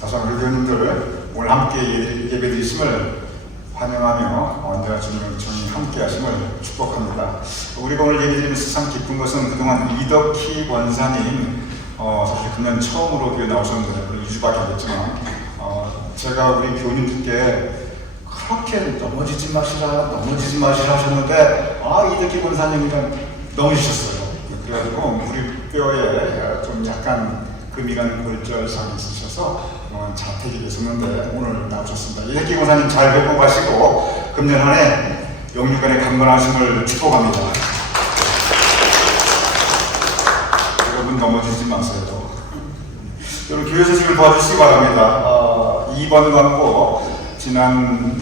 다시 한번 우리 교우님들 오늘 함께 예배드리심을 환영하며 언제나 주님의 종이 함께 하심을 축복합니다. 우리가 오늘 예배드리는 세상 기쁜 것은 그동안 이덕희 원사님 사실 금년 처음으로 교회 나오셨는데 2주밖에 안 됐지만 제가 우리 교우님들께 그렇게 넘어지지 마시라 하셨는데 이덕희 원사님이랑 넘어지셨어요. 그래가지고 우리 뼈에 좀 약간 금이 가는 골절상이 있으셔서 자택이 계셨는데 오늘 나오셨습니다. 이덕희 권사님 잘 뵙고 가시고 금년 한 해 영육간의 강건하심을 축복합니다. 여러분 넘어지지 마세요. 여러분 교회 소식을 도와주시기 바랍니다. 2번 광고 지난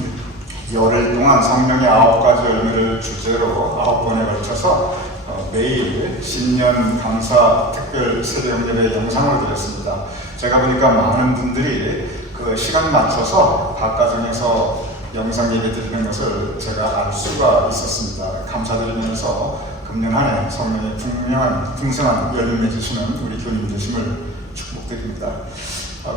열흘 동안 성령의 9가지 열매를 주제로 9번에 걸쳐서 매일 신년 감사 특별 새벽 예배 영상을 드렸습니다. 제가 보니까 많은 분들이 그 시간 맞춰서 각가정에서 영상 예배 드리는 것을 제가 알 수가 있었습니다. 감사드리면서 금년 한 해 성령의 풍성한 열매 맺으시는 우리 교님 되심을 축복드립니다.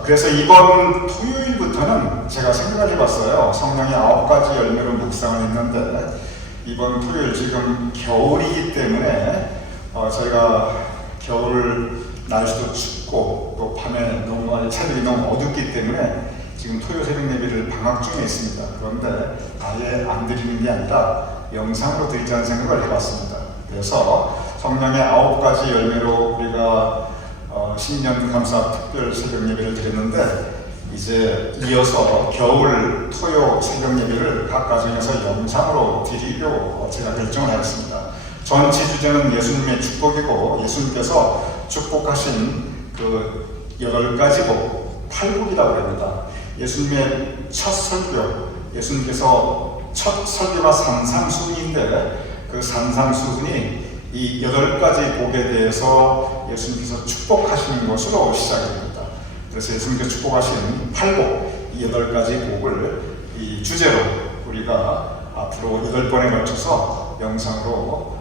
그래서 이번 토요일부터는 제가 생각을 해봤어요. 성령의 9가지 열매로 묵상을 했는데 이번 토요일 지금 겨울이기 때문에 저희가 겨울 날씨도 춥고 또 밤에 새벽이 너무 어둡기 때문에 지금 토요 새벽 예배를 방학 중에 있습니다. 그런데 아예 안 드리는 게 아니라 영상으로 드리자는 생각을 해봤습니다. 그래서 성령의 9가지 열매로 우리가 신년 감사 특별 새벽 예배를 드렸는데 이제 이어서 겨울 토요 새벽 예배를 각 가정에서 영상으로 드리기로 제가 결정을 하였습니다. 전체 주제는 예수님의 축복이고 예수님께서 축복하신 그 8가지 복, 8복이라고 합니다. 예수님의 첫 설교, 예수님께서 첫 설교가 산상수훈인데 그 산상수훈이 이 8가지 복에 대해서 예수님께서 축복하시는 것으로 시작이 됩니다. 그래서 예수님께서 축복하신 8복, 이 8가지 복을 이 주제로 우리가 앞으로 8번에 걸쳐서 영상으로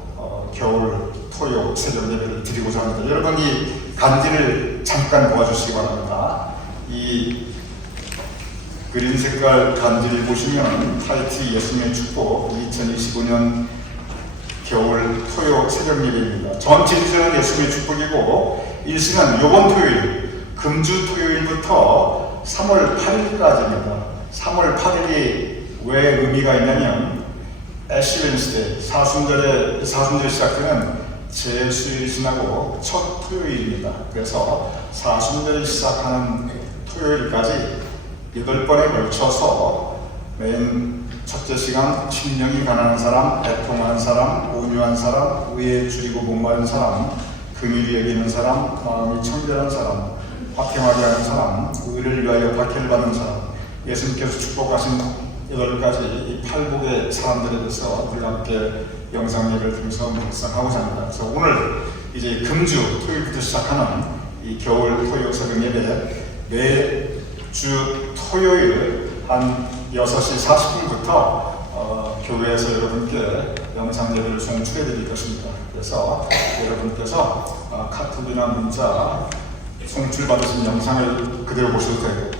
겨울 토요 새벽 예배를 드리고자 합니다. 여러분 이 간지를 잠깐 보아주시기 바랍니다. 이 그린 색깔 간지를 보시면 타이틀 예수님의 축복 2025년 겨울 토요 새벽 예배입니다. 전체 주제는 예수님의 축복이고 일시는 이번 토요일 금주 토요일부터 3월 8일까지입니다. 3월 8일이 왜 의미가 있냐면 애쉬 웬스데이 사순절이 시작되는 제수일이 지나고 첫 토요일입니다. 그래서 사순절이 시작하는 토요일까지 8번에 걸쳐서 맨 첫째 시간 심령이 가난한 사람, 애통한 사람, 온유한 사람, 의에 줄이고 목마른 사람, 긍휼히 여기는 사람, 마음이 청결한 사람, 화평하게 하는 사람, 의를 위하여 박해를 받는 사람, 예수님께서 축복하신 8가지 이 8복의 사람들에 대해서 우리 함께 영상 예배를 통해서 묵상하고자 합니다. 그래서 오늘 이제 금주 토요일부터 시작하는 이 겨울 토요 새벽 예배 매주 토요일 한 6시 40분부터 교회에서 여러분께 영상 예배를 송출해 드릴 것입니다. 그래서 여러분께서 카톡이나 문자 송출 받으신 영상을 그대로 보셔도 되고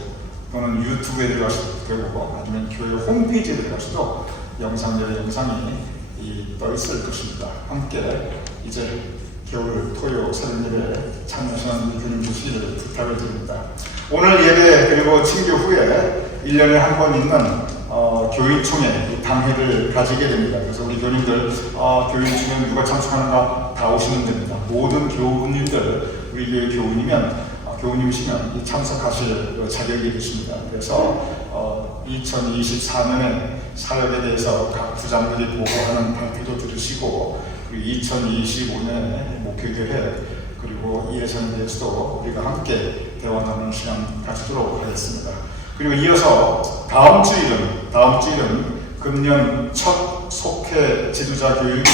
또는 유튜브에 들어가셔도 되고 아니면 교회 홈페이지에 들어가셔도 영상 예배 영상이 떠있을 것입니다. 함께 이제 겨울 토요 새벽 예배 참여하시는 교님 주시기를 부탁을 드립니다. 오늘 예배 그리고 친교 후에 1년에 한 번 있는 교인총회 당회를 가지게 됩니다. 그래서 우리 교인들 교인총회 누가 참석하는가 다 오시면 됩니다. 모든 교우님들 우리 교회 교우님이시면 참석하실 자격이 되십니다. 그래서 2024년에 사역에 대해서 각 부장들이 보고하는 발표도 들으시고 그리고 2025년에 목회계획 그리고 예산에 대해서도 우리가 함께 대화 나누는 시간 가지도록 하겠습니다. 그리고 이어서 다음 주일은 금년 첫 속회 지도자 교육이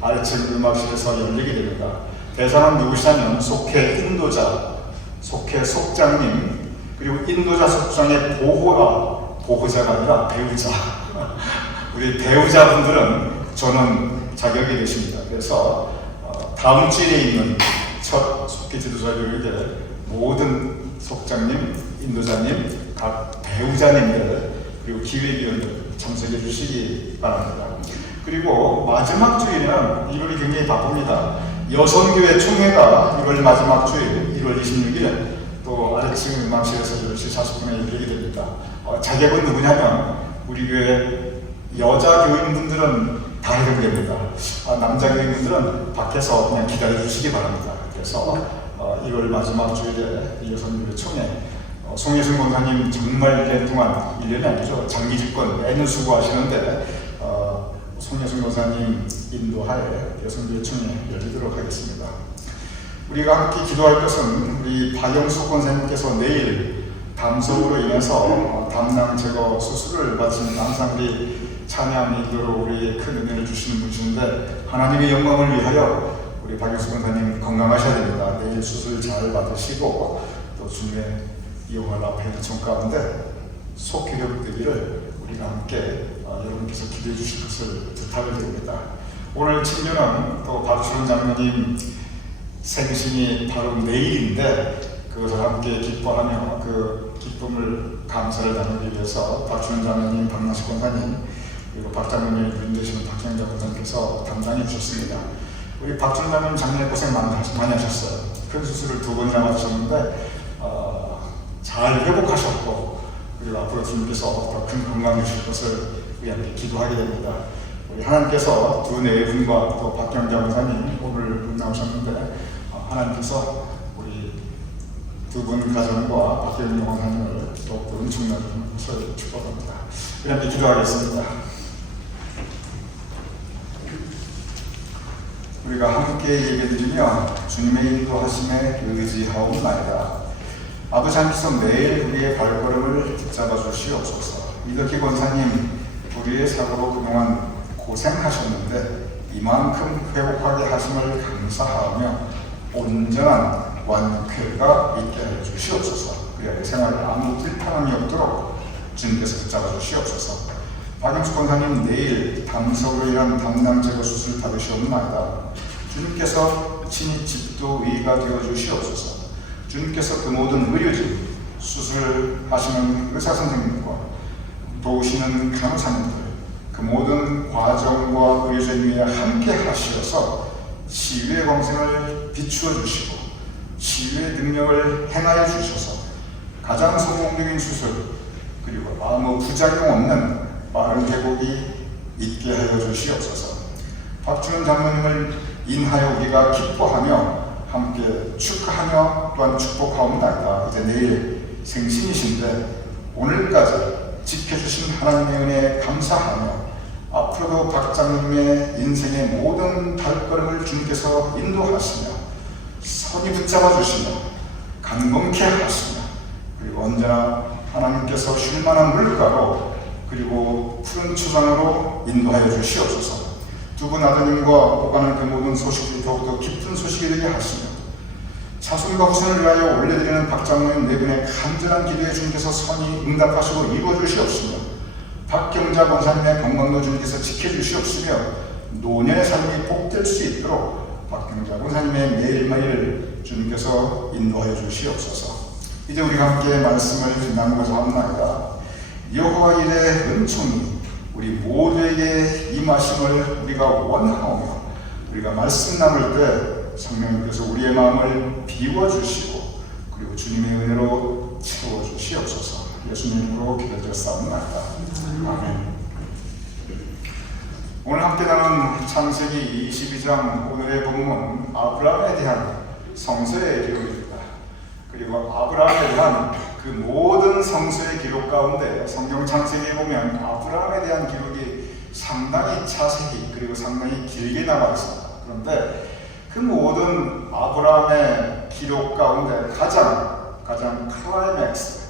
아래층 음악실에서 열리게 됩니다. 대상은 누구시냐면 속회 인도자, 속회 속장님, 그리고 인도자 속장의 보호자가 아니라 배우자. 우리 배우자분들은 저는 자격이 되십니다. 그래서 다음 주에 있는 첫 속회 지도자 교육에 모든 속장님, 인도자님, 각 배우자님들, 그리고 기획위원들 참석해 주시기 바랍니다. 그리고 마지막 주일은 1월이 굉장히 바쁩니다. 여성교회 총회가 1월 마지막 주일 1월 26일에 또 아래층 음악실에서 10시 40분에 열리게 됩니다. 자격은 누구냐면 우리 교회 여자 교인분들은 다 해당됩니다. 남자 교인분들은 밖에서 그냥 기다려 주시기 바랍니다. 그래서 1월 마지막 주일에 여성교회 총회, 송혜순 권사님 정말 1년 동안, 1년이 아니죠, 장기 집권 매년 수고하시는데 송혜순 권사님 인도하에 여성교회 총회 열리도록 하겠습니다. 우리가 함께 기도할 것은 우리 박영숙 권사님께서 내일 담소로 인해서 담낭 제거 수술을 받으십니다. 항상 우리 찬양 인도로 우리에게 큰 은혜를 주시는 분이신데 하나님의 영광을 위하여 우리 박영숙 권사님 건강하셔야 됩니다. 내일 수술 잘 받으시고 또 주님의 여호와 앞에 요청 가운데 속 회복되기를 우리가 함께 여러분께서 기도해 주실 것을 부탁을 드립니다. 오늘 친구는 또 박주원 장로님 생신이 바로 내일인데 그것을 함께 기뻐하며 그 기쁨을 감사를 나누기 위해서 박주원 장로님, 박나식 권사님, 그리고 박 장로님의 부인 되시는 박정자 권사님께서 담당해 주셨습니다. 우리 박주원 장로님 작년에 고생 많이 하셨어요. 큰 수술을 2번이나 받으셨는데 잘 회복하셨고, 그리고 앞으로 주님께서 더 큰 건강을 주실 것을 우리 함께 기도하게 됩니다. 우리 하나님께서 두 내분과 또 박경자 권사님 오늘 나오셨는데 하나님께서 우리 두 분 가정과 박경자 권사님을 더욱더 은총나는 것을 축복합니다. 우리 함께 기도하겠습니다. 우리가 함께 예배드리며 주님의 인도하심에 의지하옵나이다. 아버지 하나님께서 매일 우리의 발걸음을 붙잡아 주시옵소서. 이덕희 권사님, 우리의 사고로 그동안 고생하셨는데 이만큼 회복하게 하심을 감사하며 온전한 완쾌가 있게 하여 주시옵소서. 그리하여 생활에 아무 불편함이 없도록 주님께서 붙잡아 주시옵소서. 박영숙 권사님 내일 담석으로 인한 담낭 제거 수술 받으시옵나이다. 주님께서 친히 집도의가 되어 주시옵소서. 주님께서 그 모든 의료진, 수술하시는 의사선생님과 도우시는 간호사님들, 그 모든 과정과 의료진 위에 함께 하시어서 치유의 광생을 비추어 주시고 치유의 능력을 행하여 주셔서 가장 성공적인 수술, 그리고 아무 부작용 없는 빠른 회복이 있게 하여 주시옵소서. 박주원 장로님을 인하여 우리가 기뻐하며 함께 축하하며 또한 축복하옵나이다. 이제 내일 생신이신데 오늘까지 지켜주신 하나님의 은혜에 감사하며 앞으로도 박 장로님의 인생의 모든 발걸음을 주님께서 인도하시며 선이 붙잡아 주시며 강건케 하시며 그리고 언제나 하나님께서 쉴만한 물가로 그리고 푸른 초장으로 인도하여 주시옵소서. 두 분 아드님과 오가는 그 모든 소식이 더욱더 깊은 소식이 되게 하시며 자손과 후손을 위하여 올려드리는 박장로님 네 분의 간절한 기도에 주님께서 선히 응답하시고 이루어주시옵시며 박경자 권사님의 건강도 주님께서 지켜주시옵시며 노년의 삶이 복될 수 있도록 박경자 권사님의 매일매일 주님께서 인도하여 주시옵소서. 이제 우리가 함께 말씀을 나누고자 합니다. 여호와 일의 은총이 우리 모두에게 임하심을 우리가 원하오며 우리가 말씀 나눌 때 성령님께서 우리의 마음을 비워주시고 그리고 주님의 은혜로 채워주시옵소서. 예수님으로 기도드렸사옵나이다. 아멘. 오늘 함께 나눈 창세기 22장 오늘의 본문 아브라함에 대한 성서의 기록입니다. 그리고 아브라함에 대한 그 모든 성서의 기록 가운데 성경 창세기에 보면 아브라함에 대한 기록이 상당히 자세히 그리고 상당히 길게 나와 있습니다. 그런데 그 모든 아브라함의 기록 가운데 가장 클라이맥스,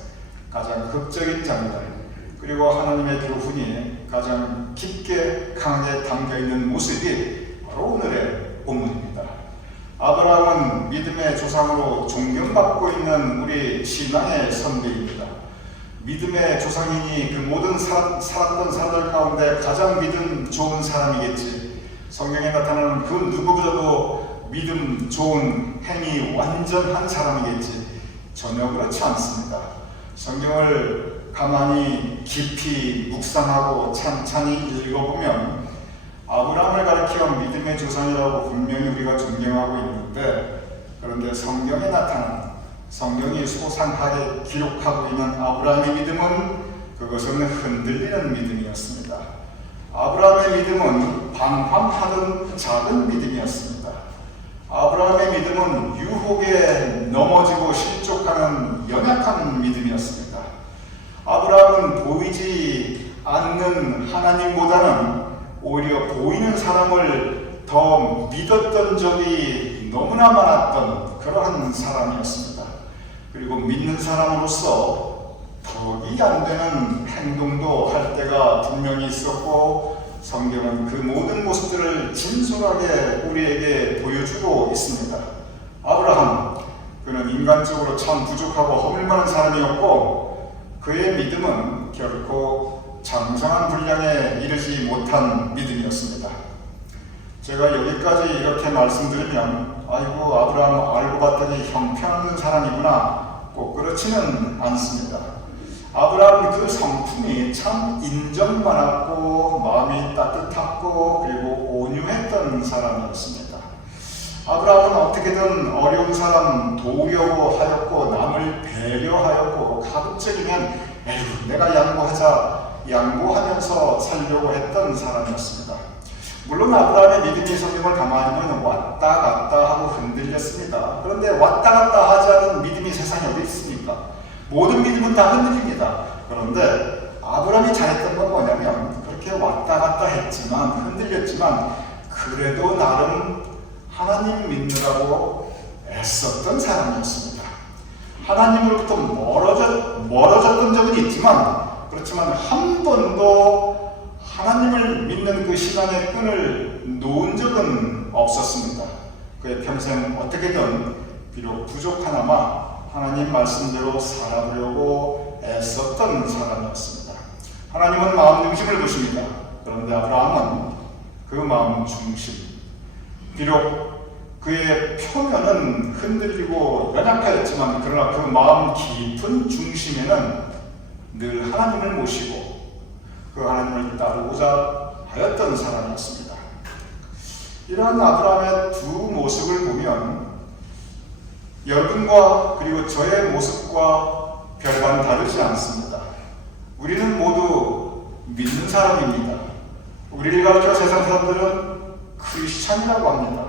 가장 극적인 장면, 그리고 하나님의 교훈이 가장 깊게 강하게 담겨있는 모습이 바로 오늘의 본문입니다. 아브라함은 믿음의 조상으로 존경받고 있는 우리 신앙의 선배입니다. 믿음의 조상이니 그 모든 살았던 사람들 가운데 가장 믿음 좋은 사람이겠지. 성경에 나타나는 그 누구보다도 믿음 좋은 행위 완전한 사람이겠지. 전혀 그렇지 않습니다. 성경을 가만히 깊이 묵상하고 찬찬히 읽어보면 아브라함을 가리켜 믿음의 조상이라고 분명히 우리가 존경하고 있는데, 그런데 성경에 나타난, 성경이 소상하게 기록하고 있는 아브라함의 믿음은 그것은 흔들리는 믿음이었습니다. 아브라함의 믿음은 방황하던 작은 믿음이었습니다. 아브라함의 믿음은 유혹에 넘어지고 실족하는 연약한 믿음이었습니다. 아브라함은 보이지 않는 하나님보다는 오히려 보이는 사람을 더 믿었던 적이 너무나 많았던 그러한 사람이었습니다. 그리고 믿는 사람으로서 덕이 안 되는 행동도 할 때가 분명히 있었고, 성경은 그 모든 모습들을 진솔하게 우리에게 보여주고 있습니다. 아브라함, 그는 인간적으로 참 부족하고 허물 많은 사람이었고, 그의 믿음은 결코 장성한 분량에 이르지 못한 믿음이었습니다. 제가 여기까지 이렇게 말씀드리면 아이고 아브라함 알고 봤더니 형편없는 사람이구나, 꼭 그렇지는 않습니다. 아브라함 그 성품이 참 인정받았고 마음이 따뜻했고 그리고 온유했던 사람이었습니다. 아브라함은 어떻게든 어려운 사람 도우려고 하였고 남을 배려하였고 가급적이면 에휴 내가 양보하면서 살려고 했던 사람이었습니다. 물론 아브라함의 믿음이 성경을 가만히 보면 왔다 갔다 하고 흔들렸습니다. 그런데 왔다 갔다 하지 않은 믿음이 세상에 어디 있습니까? 모든 믿음은 다 흔들립니다. 그런데 아브라함이 잘했던 건 뭐냐면 그렇게 왔다 갔다 했지만 흔들렸지만 그래도 나름 하나님 믿느라고 애썼던 사람이었습니다. 하나님으로부터 멀어졌던 적은 있지만 그렇지만 한 번도 하나님을 믿는 그 시간의 끈을 놓은 적은 없었습니다. 그의 평생 어떻게든 비록 부족하나마 하나님 말씀대로 살아보려고 애썼던 사람이었습니다. 하나님은 마음 중심을 보십니다. 그런데 아브라함은 그 마음 중심, 비록 그의 표면은 흔들리고 연약하였지만 그러나 그 마음 깊은 중심에는 늘 하나님을 모시고 그 하나님을 따르고자 하였던 사람이었습니다. 이러한 아브라함의 두 모습을 보면 여러분과 그리고 저의 모습과 별반 다르지 않습니다. 우리는 모두 믿는 사람입니다. 우리를 가르쳐 세상 사람들은 크리스찬이라고 합니다.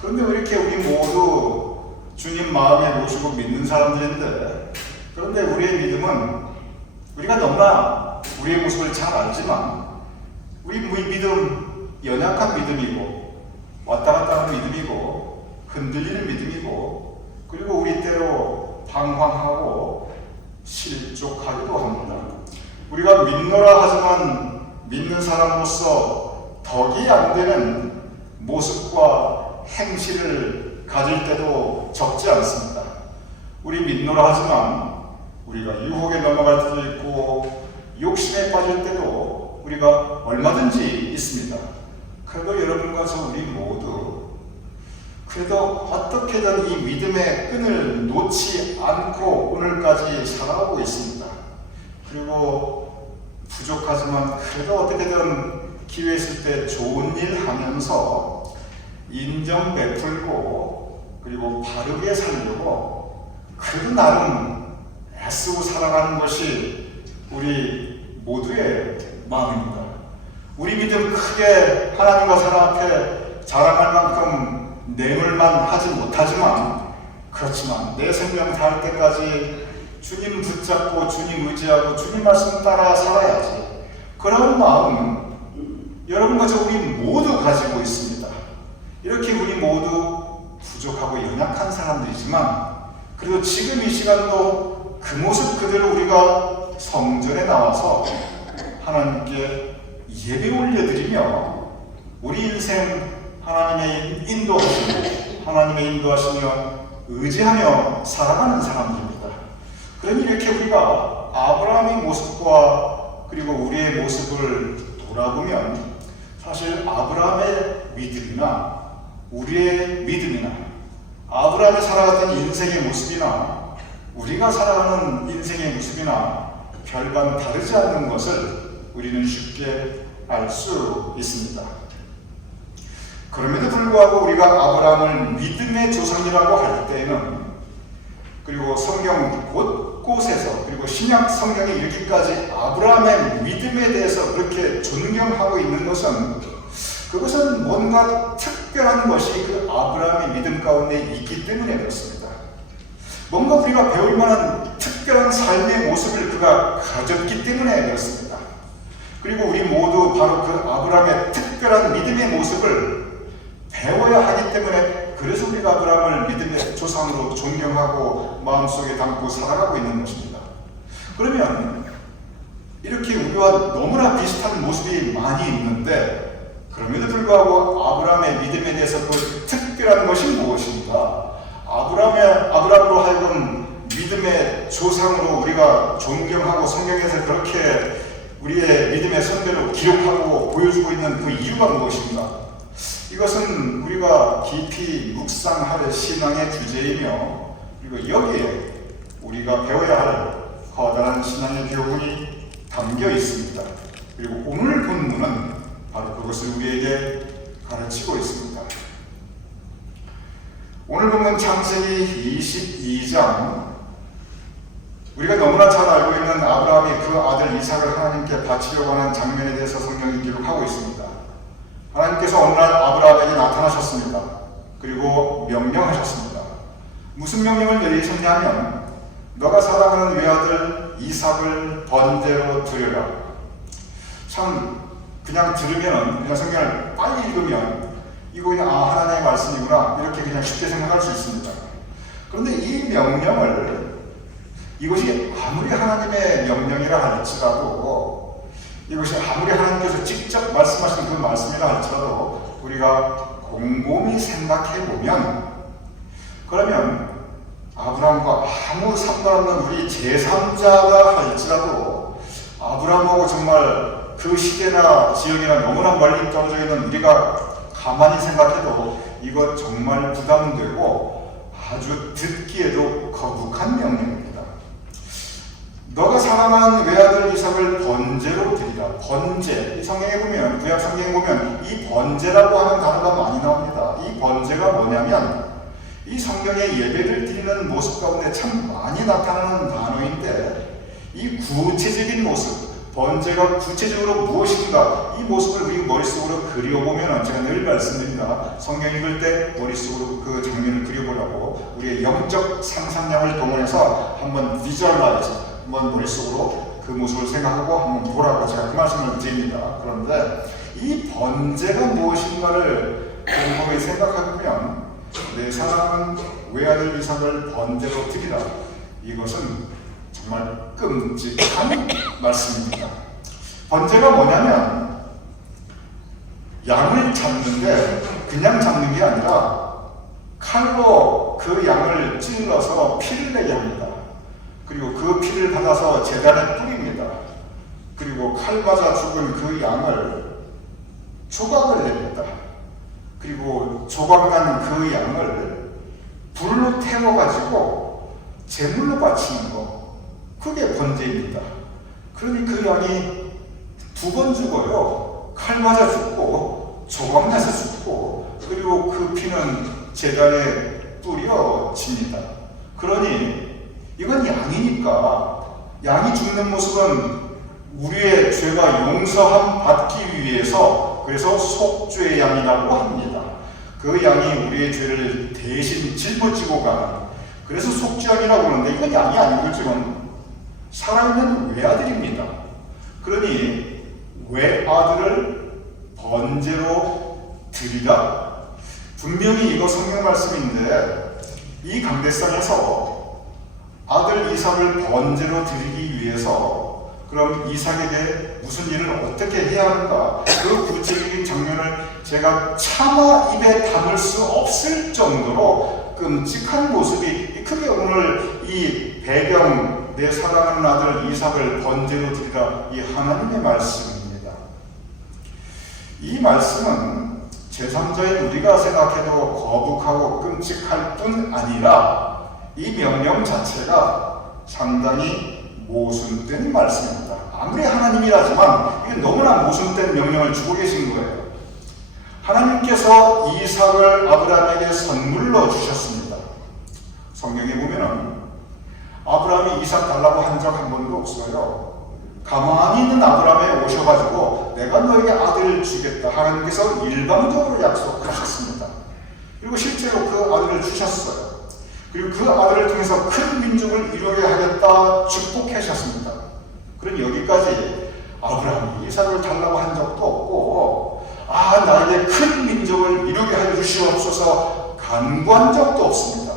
그런데 왜 이렇게 우리 모두 주님 마음에 모시고 믿는 사람들인데, 그런데 우리의 믿음은 우리가 너무나 우리의 모습을 잘 알지만 우리 믿음 연약한 믿음이고 왔다 갔다 하는 믿음이고 흔들리는 믿음이고 그리고 우리 때로 방황하고 실족하기도 합니다. 우리가 믿노라 하지만 믿는 사람으로서 덕이 안 되는 모습과 행실을 가질 때도 적지 않습니다. 우리 믿노라 하지만 우리가 유혹에 넘어갈 때도 있고 욕심에 빠질 때도 우리가 얼마든지 있습니다. 그래도 여러분과 저 우리 모두 그래도 어떻게든 이 믿음의 끈을 놓지 않고 오늘까지 살아오고 있습니다. 그리고 부족하지만 그래도 어떻게든 기회 있을 때 좋은 일 하면서 인정 베풀고 그리고 바르게 살려고 그래도 나름 애쓰고 살아가는 것이 우리 모두의 마음입니다. 우리 믿음 크게 하나님과 사람 앞에 자랑할 만큼 뇌물만 하지 못하지만 그렇지만 내 생명 다할 때까지 주님 붙잡고 주님 의지하고 주님 말씀 따라 살아야지. 그런 마음 여러분과 저 우리 모두 가지고 있습니다. 이렇게 우리 모두 부족하고 연약한 사람들이지만 그래도 지금 이 시간도 그 모습 그대로 우리가 성전에 나와서 하나님께 예배 올려드리며 우리 인생 하나님의 인도하시며 의지하며 살아가는 사람들입니다. 그러니 이렇게 우리가 아브라함의 모습과 그리고 우리의 모습을 돌아보면 사실 아브라함의 믿음이나 우리의 믿음이나 아브라함이 살아갔던 인생의 모습이나 우리가 살아가는 인생의 모습이나 별반 다르지 않는 것을 우리는 쉽게 알 수 있습니다. 그럼에도 불구하고 우리가 아브라함을 믿음의 조상이라고 할 때에는, 그리고 성경 곳곳에서, 그리고 신약 성경에 이르기까지 아브라함의 믿음에 대해서 그렇게 존경하고 있는 것은, 그것은 뭔가 특별한 것이 그 아브라함의 믿음 가운데 있기 때문에 그렇습니다. 뭔가 우리가 배울 만한 특별한 삶의 모습을 그가 가졌기 때문에 그렇습니다. 그리고 우리 모두 바로 그 아브라함의 특별한 믿음의 모습을 배워야 하기 때문에, 그래서 우리가 아브라함을 믿음의 조상으로 존경하고 마음속에 담고 살아가고 있는 것입니다. 그러면 이렇게 우리와 너무나 비슷한 모습이 많이 있는데, 그럼에도 불구하고 아브라함의 믿음에 대해서 그 특별한 것이 무엇인가? 아브라함으로 하여금 믿음의 조상으로 우리가 존경하고 성경에서 그렇게 우리의 믿음의 선배로 기록하고 보여주고 있는 그 이유가 무엇인가? 이것은 우리가 깊이 묵상할 신앙의 주제이며, 그리고 여기에 우리가 배워야 할 커다란 신앙의 교훈이 담겨 있습니다. 그리고 오늘 본문은 바로 그것을 우리에게 가르치고 있습니다. 오늘 본문 창세기 22장, 우리가 너무나 잘 알고 있는 아브라함이 그 아들 이삭을 하나님께 바치려고 하는 장면에 대해서 성경이 기록하고 있습니다. 하나님께서 어느 날 아브라함에게 나타나셨습니다. 그리고 명령하셨습니다. 무슨 명령을 내리셨냐면, 너가 사랑하는 외아들 이삭을 번제로 드려라. 참 그냥 들으면, 그냥 성경을 빨리 읽으면 이거 그냥 하나님의 말씀이구나 이렇게 그냥 쉽게 생각할 수 있습니다. 그런데 이 명령을, 이것이 아무리 하나님의 명령이라 할지라도, 이것이 아무리 하나님께서 직접 말씀하신 그 말씀이라 할지라도 우리가 곰곰이 생각해 보면, 그러면 아브라함과 아무 상관없는 우리 제3자가 할지라도 아브라함하고 정말 그 시대나 지역이나 너무나 멀리 떨어져 있는 우리가 가만히 생각해도 이거 정말 부담되고 아주 듣기에도 거북한 명령입니다. 너가 사랑하는 외아들 이삭을 번제로 드리라. 번제, 이 성경에 보면, 구약 성경에 보면 이 번제라고 하는 단어가 많이 나옵니다. 이 번제가 뭐냐면, 이 성경의 예배를 드리는 모습 가운데 참 많이 나타나는 단어인데, 이 구체적인 모습, 번제가 구체적으로 무엇인가, 이 모습을 우리 머릿속으로 그려보면, 제가 늘 말씀드립니다. 성경 읽을 때 머릿속으로 그 장면을 그려보라고 우리의 영적 상상력을 동원해서 한번 비주얼라이즈, 한번 머릿속으로 그 모습을 생각하고 한번 보라고 제가 그 말씀을 드립니다. 그런데 이 번제가 무엇인가를 곰곰이 생각해보면, 내 사랑하는 외아들 이삭을 번제로 드리라. 이것은 정말 끔찍한 말씀입니다. 번제가 뭐냐면, 양을 잡는데 그냥 잡는 게 아니라 칼로 그 양을 찔러서 피를 내게 합니다. 그리고 그 피를 받아서 제단에 뿌립니다. 그리고 칼 맞아 죽은 그 양을 조각을 냅니다. 그리고 조각난 그 양을 불로 태워가지고 제물로 바치는 거, 그게 번제입니다. 그러니 그 양이 2번 죽어요. 칼 맞아 죽고 조각나서 죽고, 그리고 그 피는 제단에 뿌려집니다. 그러니 이건 양이니까, 양이 죽는 모습은 우리의 죄가 용서함 받기 위해서, 그래서 속죄의 양이라고 합니다. 그 양이 우리의 죄를 대신 짊어지고 가는, 그래서 속죄양이라고 하는데, 이건 양이 아니고 지금 살아있는 외아들입니다. 그러니 외아들을 번제로 드리라. 분명히 이거 성경 말씀인데, 이 강대상에서 아들 이삭을 번제로 드리기 위해서, 그럼 이삭에게 무슨 일을 어떻게 해야 하는가, 그 구체적인 장면을 제가 차마 입에 담을 수 없을 정도로 끔찍한 모습이, 크게 오늘 이 배경, 내 사랑하는 아들 이삭을 번제로 드리라, 이 하나님의 말씀입니다. 이 말씀은 제3자인 우리가 생각해도 거북하고 끔찍할 뿐 아니라, 이 명령 자체가 상당히 모순된 말씀입니다. 아무리 하나님이라지만 이게 너무나 모순된 명령을 주고 계신 거예요. 하나님께서 이삭을 아브라함에게 선물로 주셨습니다. 성경에 보면은 아브라함이 이삭 달라고 한 적 한 번도 없어요. 가만히 있는 아브라함에 오셔가지고 내가 너에게 아들을 주겠다. 하나님께서 일방적으로 약속하셨습니다. 그리고 실제로 그 아들을 주셨어요. 그리고 그 아들을 통해서 큰 민족을 이루게 하겠다 축복하셨습니다. 그럼 여기까지 아브라함이 이삭을 달라고 한 적도 없고 나에게 큰 민족을 이루게 하여 주시옵소서 간구한 적도 없습니다.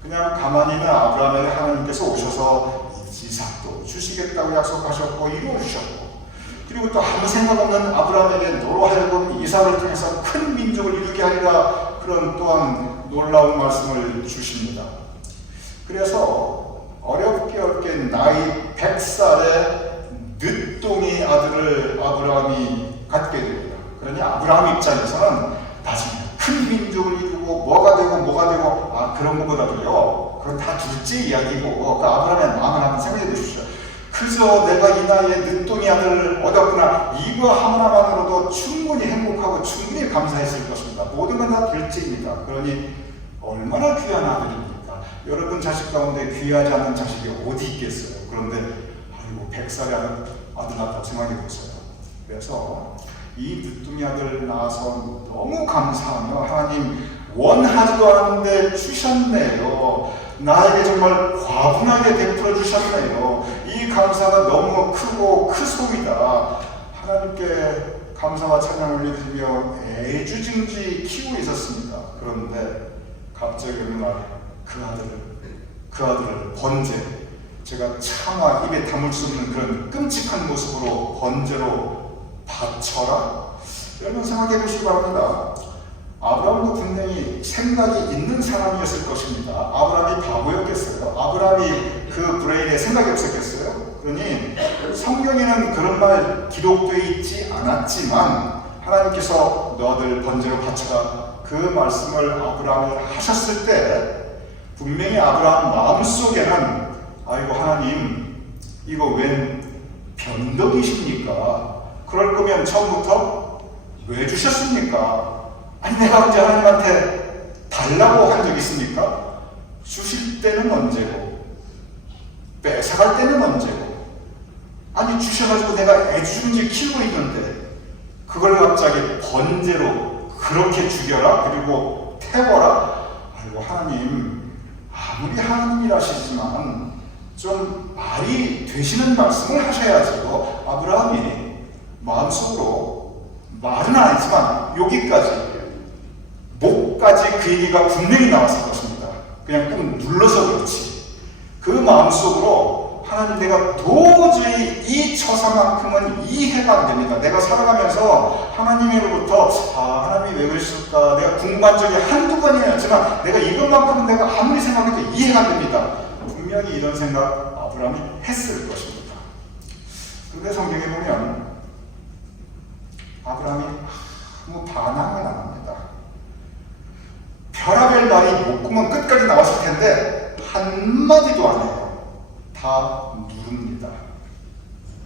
그냥 가만히 있는 아브라함에게 하나님께서 오셔서 이삭도 주시겠다고 약속하셨고 이루어주셨고, 그리고 또 아무 생각 없는 아브라함에게 너로 하여금 이삭을 통해서 큰 민족을 이루게 하리라, 그런 또한 놀라운 말씀을 주십니다. 그래서 어렵게 나이 100살에 늦둥이 아들을 아브라함이 갖게 됩니다. 그러니 아브라함 입장에서는 나중에 큰 민족을 이루고 뭐가 되고 그런 것보다도요, 그건 다 둘째 이야기고, 그 아브라함의 마음을 한번 생각해 보십시오. 그저 내가 이 나이에 늦둥이 아들을 얻었구나, 이거 하나만으로도 충분히 행복하고 충분히 감사했을 것입니다. 모든 건 다 둘째입니다. 그러니 얼마나 귀한 아들입니까? 여러분 자식 가운데 귀하지 않은 자식이 어디 있겠어요? 그런데 100살의 아들 낳았다 생각해 보세요. 그래서 이 늦둥이 아들 낳아서 너무 감사하며, 하나님 원하지도 않은데 주셨네요. 나에게 정말 과분하게 베풀어 주셨네요. 이 감사가 너무 크고 크소이다. 하나님께 감사와 찬양을 올리며 애주증지 키우고 있었습니다. 그런데 갑자기 어느 날 그 아들을 번제, 제가 차마 입에 담을 수 없는 그런 끔찍한 모습으로 번제로 바쳐라? 여러분 생각해 보시기 바랍니다. 아브라함도 분명히 생각이 있는 사람이었을 것입니다. 아브라함이 바보였겠어요? 아브라함이 그 브레인에 생각이 없었겠어요? 그러니 성경에는 그런 말 기록되어 있지 않았지만 하나님께서 너들 번제로 바쳐라, 그 말씀을 아브라함을 하셨을 때 분명히 아브라함 마음속에는 아이고 하나님, 이거 웬 변덕이십니까? 그럴 거면 처음부터 왜 주셨습니까? 아니 내가 언제 하나님한테 달라고 한 적 있습니까? 주실 때는 언제고 뺏어갈 때는 언제고, 아니 주셔가지고 내가 애주중지 키우고 있는데 그걸 갑자기 번제로 그렇게 죽여라, 그리고 태워라? 아이고 하나님, 아무리 하나님이라시지만 좀 말이 되시는 말씀을 하셔야죠. 아브라함이 마음속으로 말은 안 했지만 여기까지 목까지 그 얘기가 분명히 나왔을 것입니다. 그냥 꾹 눌러서 그렇지. 그 마음속으로 하나님, 내가 도저히 이 처사만큼은 이해가 안 됩니다. 내가 살아가면서 하나님으로부터 하나님이 왜 그러실까, 내가 궁금한 적이 한두 번이었지만 내가 이것만큼은 내가 아무리 생각해도 이해가 안 됩니다. 분명히 이런 생각 아브라함이 했을 것입니다. 그런데 성경에 보면 아브라함이 아무 반항을 안 합니다. 별하별 말이 목구멍 끝까지 나왔을 텐데 한마디도 안 해요. 다 누릅니다.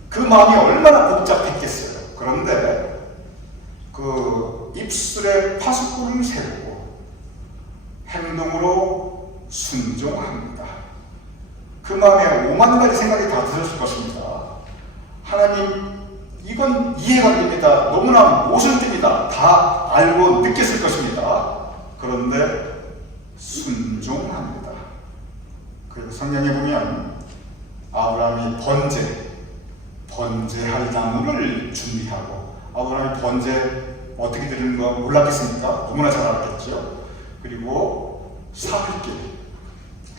그 마음이 얼마나 복잡했겠어요. 그런데 그 입술에 파수꾼을 세우고 행동으로 순종합니다. 그 마음에 5만 가지 생각이 다 들었을 것입니다. 하나님, 이건 이해가 안 됩니다. 너무나 모순됩니다. 다 알고 느꼈을 것입니다. 그런데 순종합니다. 그리고 성경에 보면 아브라함이 번제할 나무를 준비하고, 아브라함이 번제 어떻게 드리는 거 몰랐겠습니까? 너무나 잘 알았겠죠. 그리고 사흘길,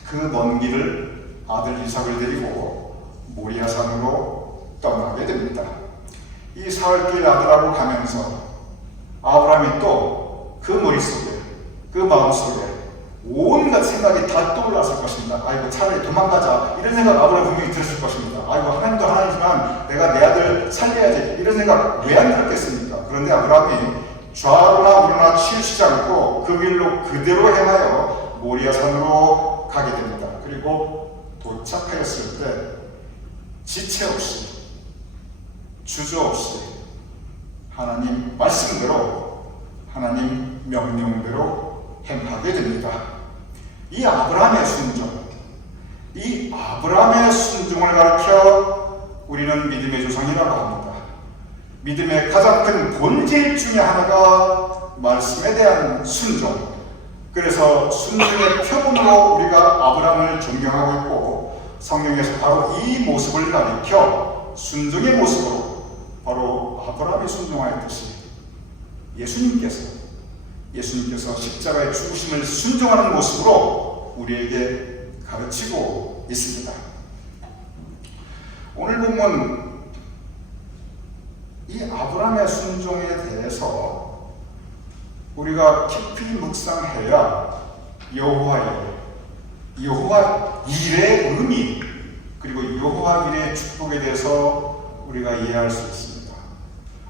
그 먼 길을 아들 이삭을 데리고 모리아산으로 떠나게 됩니다. 이 사흘길 아들하고 가면서 아브라함이 또 그 머릿속에, 그 마음속에 온갖 생각이 다 떠올랐을 것입니다. 아이고 차라리 도망가자, 이런 생각 아브라함 분명히 들었을 것입니다. 아이고 하나님도 하나님이지만 내가 내 아들 살려야지, 이런 생각 왜 안 들었겠습니까? 그런데 아브라함이 좌로나 우로나 치우치지 않고 그 길로 그대로 행하여 모리아산으로 가게 됩니다. 그리고 도착하였을 때 지체 없이 주저없이 하나님 말씀대로 하나님 명령대로 행하게 됩니다. 이 아브라함의 순종, 이 아브라함의 순종을 가르쳐 우리는 믿음의 조상이라고 합니다. 믿음의 가장 큰 본질 중에 하나가 말씀에 대한 순종. 그래서 순종의 표본으로 우리가 아브라함을 존경하고 있고, 성경에서 바로 이 모습을 가리켜 순종의 모습으로 바로 아브라함이 순종하였듯이 예수님께서 십자가의 죽으심을 순종하는 모습으로 우리에게 가르치고 있습니다. 오늘 보면 이 아브라함의 순종에 대해서 우리가 깊이 묵상해야 여호와 일의 의미, 그리고 여호와 일의 축복에 대해서 우리가 이해할 수 있습니다.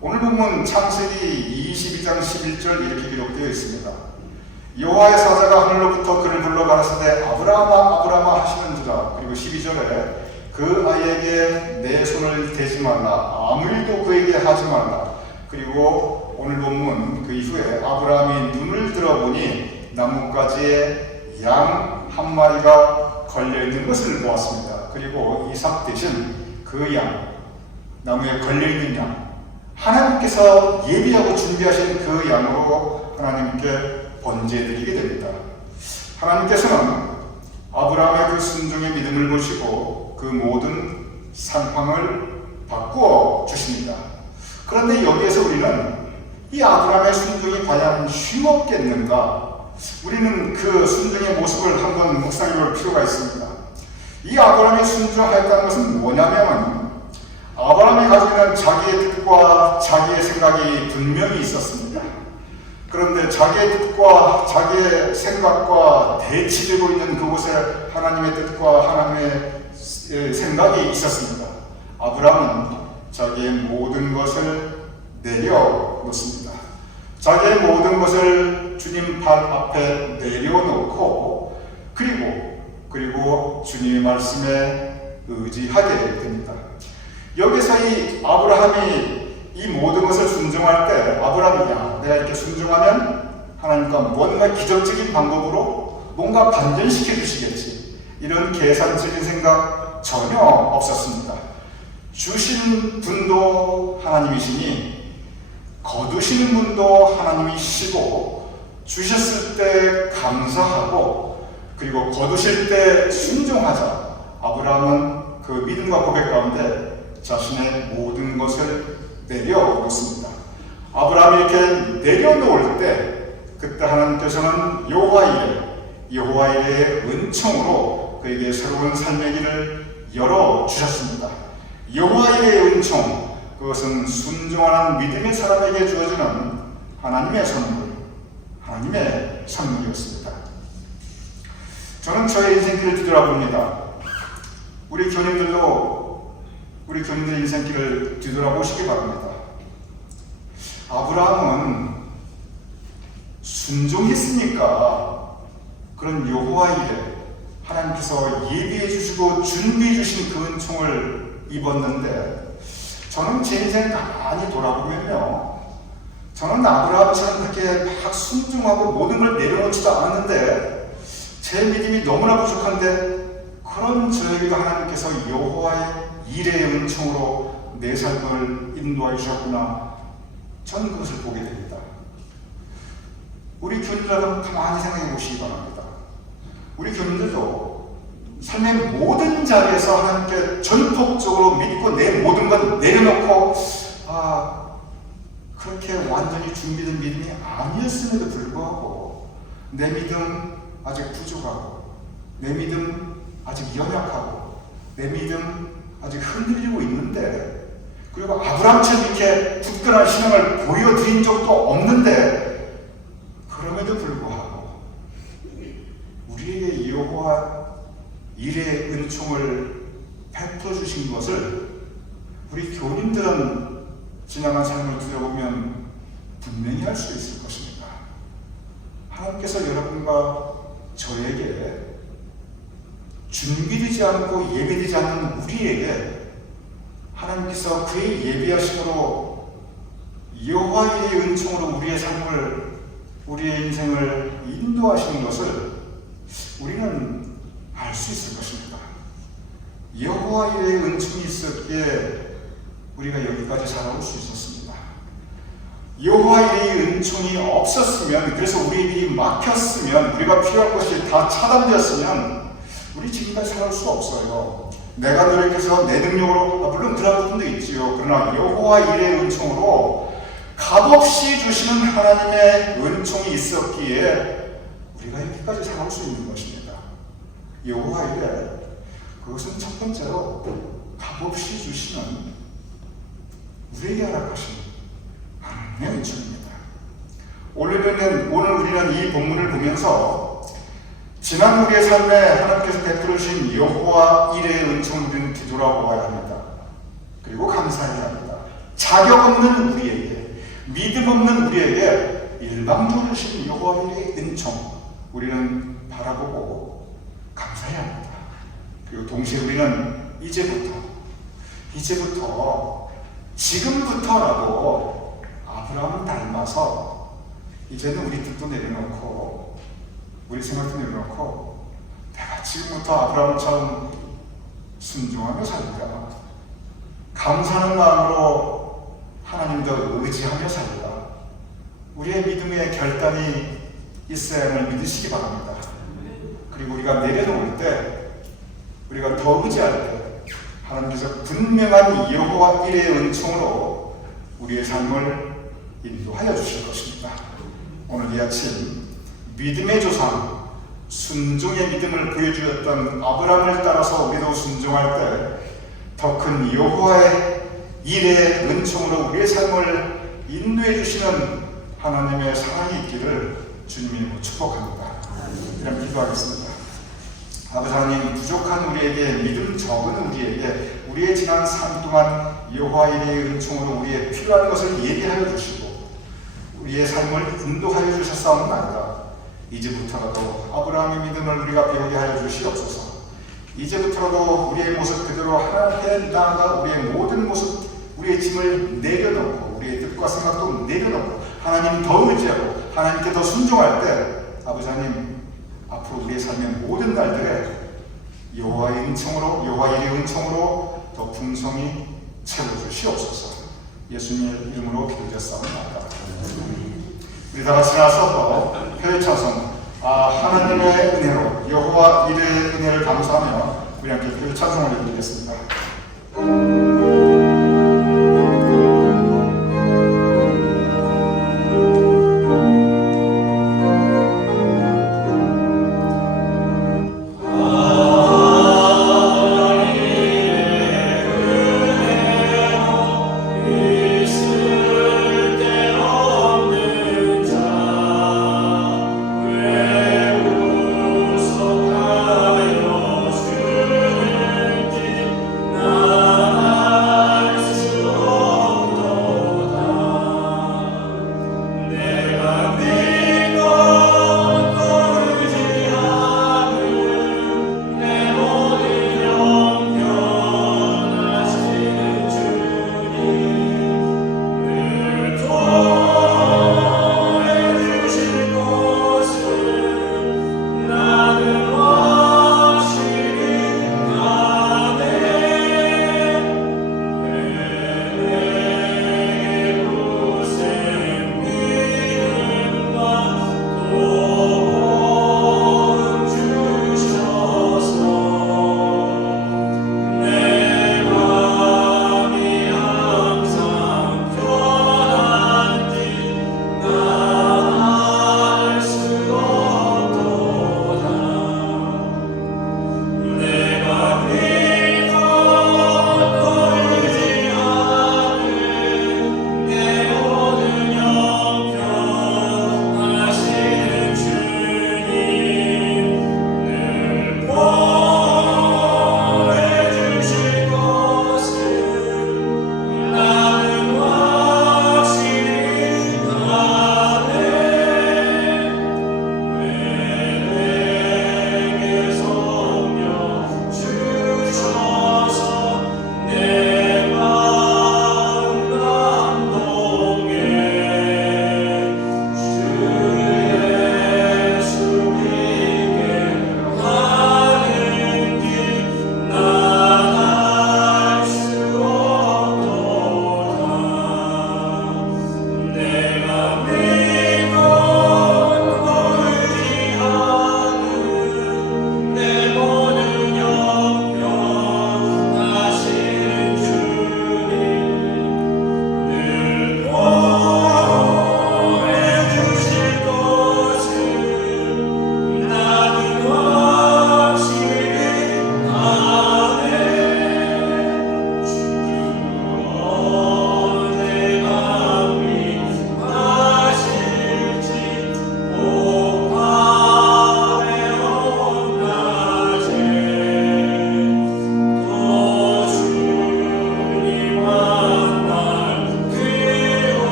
오늘 보면 창세기 22장 11절 이렇게 기록되어 있습니다. 여호와의 사자가 하늘로부터 그를 불러 가라사대 아브라함아 아브라함아 하시는지라. 그리고 12절에 그 아이에게 내 손을 대지 말라, 아무 일도 그에게 하지 말라. 그리고 오늘 본문 그 이후에 아브라함이 눈을 들어보니 나뭇가지에 양 한 마리가 걸려있는 것을 보았습니다. 그리고 이삭 대신 그 양, 나무에 걸려있는 양, 하나님께서 예비하고 준비하신 그 양으로 하나님께 번제드리게 됩니다. 하나님께서는 아브라함의 그 순종의 믿음을 보시고 그 모든 상황을 바꾸어 주십니다. 그런데 여기에서 우리는 이 아브라함의 순종이 과연 쉼없겠는가? 우리는 그 순종의 모습을 한번 묵상해 볼 필요가 있습니다. 이 아브라함이 순종하였다는 것은 뭐냐면, 아브라함이 가지고 있는 자기의 뜻과 자기의 생각이 분명히 있었습니다. 그런데 자기의 뜻과 자기의 생각과 대치되고 있는 그곳에 하나님의 뜻과 하나님의 생각이 있었습니다. 아브라함은 자기의 모든 것을 내려놓습니다. 자기의 모든 것을 주님 발 앞에 내려놓고 그리고 주님의 말씀에 의지하게 됩니다. 여기서 이 아브라함이 이 모든 것을 순종할 때 아브라함이 내가 이렇게 순종하면 하나님과 뭔가 기적적인 방법으로 뭔가 반전시켜 주시겠지, 이런 계산적인 생각 전혀 없었습니다. 주신 분도 하나님이시니 거두시는 분도 하나님이시고, 주셨을 때 감사하고 그리고 거두실 때 순종하자. 아브라함은 그 믿음과 고백 가운데 자신의 모든 것을 내려놓습니다. 아브라함이 이렇게 내려놓을 때 그때 하나님께서는 여호와 일의 은총으로 그에게 새로운 삶의 길을 열어주셨습니다. 여호와 일의 은총, 그것은 순종하는 믿음의 사람에게 주어지는 하나님의 선물이었습니다. 저는 저의 인생길을 뒤돌아봅니다. 우리 교님들 인생길을 뒤돌아보시기 바랍니다. 아브라함은 순종했으니까 그런 여호와 일에 하나님께서 예비해 주시고 준비해 주신 그 은총을 입었는데, 저는 제 인생 가만히 돌아보면요, 저는 아브라함처럼 그렇게 막 순종하고 모든 걸 내려놓지도 않았는데 제 믿음이 너무나 부족한데 그런 저에게도 하나님께서 여호와의 일의 은총으로 내 삶을 인도해 주셨구나. 저는 그것을 보게 됩니다. 우리 교인들은 가만히 생각해 보시기 바랍니다. 우리 교인들도 삶의 모든 자리에서 하나님께 전폭적으로 믿고 내 모든 것 내려놓고 그렇게 완전히 준비된 믿음이 아니었음에도 불구하고 내 믿음 아직 부족하고, 내 믿음 아직 연약하고, 내 믿음 아직 흔들리고 있는데, 그리고 아브라함처럼 이렇게 굳건한 신앙을 보여드린 적도 없는데, 그럼에도 불구하고 우리에게 여호와 일의 은총을 베풀어 주신 것을 우리 교님들은 지나간 삶을 들여보면 분명히 할 수 있을 것입니다. 하나님께서 여러분과 저에게 준비되지 않고 예비되지 않는 우리에게 하나님께서 그의 예비하심으로 여호와의 은총으로 우리의 삶을, 우리의 인생을 인도하시는 것을 우리는 알 수 있을 것입니다. 여호와의 은총이 있었기에 우리가 여기까지 살아올 수 있었습니다. 여호와의 은총이 없었으면, 그래서 우리에게 막혔으면, 우리가 필요한 것이 다 차단되었으면 우리 지금까지 살아올 수 없어요. 내가 노력해서 내 능력으로, 물론 그런 부분도 있지요. 그러나 여호와 일의 은총으로 값없이 주시는 하나님의 은총이 있었기에 우리가 여기까지 살아올 수 있는 것입니다. 여호와 일에, 그것은 첫 번째로 값없이 주시는, 우리에게 허락하신 하나님의 은총입니다. 오늘 우리는 이 본문을 보면서 지난 우리의 삶에 하나님께서 베풀어 주신 여호와 일의 은총을 우리는 뒤돌아보아야 합니다. 그리고 감사해야 합니다. 자격 없는 우리에게, 믿음 없는 우리에게 일방적으로 주신 여호와 일의 은총, 우리는 바라보고 감사해야 합니다. 그리고 동시에 우리는 이제부터 지금부터라도 아브라함을 닮아서 이제는 우리 뜻도 내려놓고 우리 생각도 내려놓고 내가 지금부터 아브라함처럼 순종하며 살까, 감사하는 마음으로 하나님도 의지하며 살까, 우리의 믿음의 결단이 있어야 함을 믿으시기 바랍니다. 그리고 우리가 내려놓을 때, 우리가 더 의지할 때 하나님께서 분명한 여호와 일의 은총으로 우리의 삶을 인도하여 주실 것입니다. 오늘 이 아침 믿음의 조상, 순종의 믿음을 보여주었던 아브라함을 따라서 우리도 순종할 때 더 큰 여호와의 일의 은총으로 우리의 삶을 인도해 주시는 하나님의 사랑이 있기를 주님이 축복합니다. 그럼 기도하겠습니다. 아버지 하나님, 부족한 우리에게, 믿음 적은 우리에게 우리의 지난 삶 동안 여호와 일의 은총으로 우리의 필요한 것을 예비하여 주시고 우리의 삶을 인도하여 주셨사옵나이다. 이제부터라도 아브라함의 믿음을 우리가 배우게 하여 주시옵소서. 이제부터라도 우리의 모습 그대로 하나님께 나아가 우리의 모든 모습, 우리의 짐을 내려놓고 우리의 뜻과 생각도 내려놓고 하나님 더 의지하고 하나님께 더 순종할 때 아버지 하나님, 앞으로 우리의 삶의 모든 날들에 여호와의 은총으로, 여호와 일의 은총으로 더 풍성히 채워주시옵소서. 예수님의 이름으로 기도드렸사옵나이다. 우리 다 같이 나서서 회의 찬송, 하나님의 은혜로, 여호와 일의 은혜를 감사하며 우리 함께 회의 찬송을 드리겠습니다. 나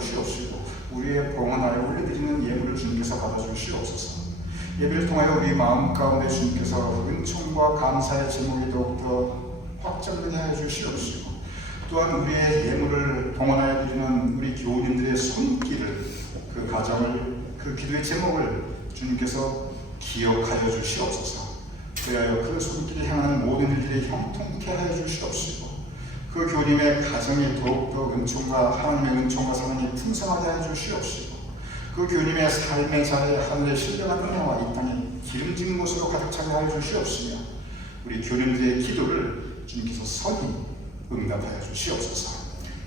주시옵시고 우리의 봉헌하여 올려드리는 예물을 주님께서 받아주시옵소서. 예배를 통하여 우리 마음 가운데 주님께서 은총과 감사의 제목이 더욱더 확장되게 하여 주시옵시고 또한 우리의 예물을 봉헌하여 드리는 우리 교우님들의 손길을 그 가정을 그 기도의 제목을 주님께서 기억하여 주시옵소서. 그리하여 그 손길을 향하는 모든 일들이 형통케 하여 주시옵시고 그 교우님의 가정이 더욱더 은총과 하나님의 은총과 사랑이 풍성하게 하여 주시옵시고 그 교우님의 삶의 자리에 하늘의 신령한 은혜와 이 땅에 기름진 것으로 가득 차게 하여 주시옵시며 우리 교우님들의 기도를 주님께서 선히 응답하여 주시옵소서.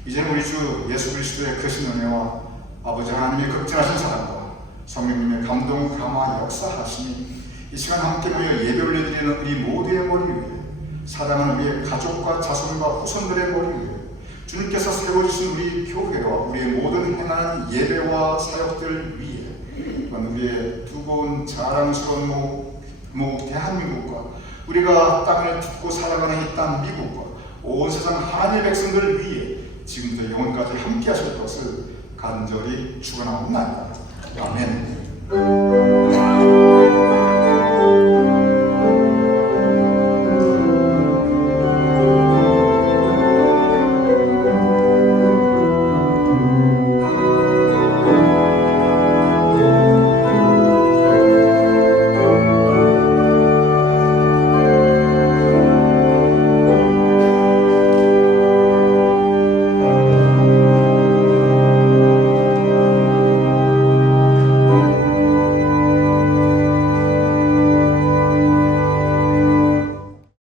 이제는 우리 주 예수 그리스도의 크신 은혜와 아버지 하나님의 극진하신 사랑과 성령님의 감동 감화 역사하시니 이 시간 함께 모여 예배 올려드리는 우리 모두의 머리 위에 사랑하는 우리의 가족과 자손과 후손들의 머리 위에 주님께서 세워주신 우리 교회와 우리의 모든 행하는 예배와 사역들 위에 또한 우리의 두고온 자랑스러운 대한민국과 우리가 땅을 딛고 살아가는 이 땅 미국과 온 세상 하나님의 백성들 위에 지금부터 영원까지 함께 하실 것을 간절히 축원하옵나이다. 아멘.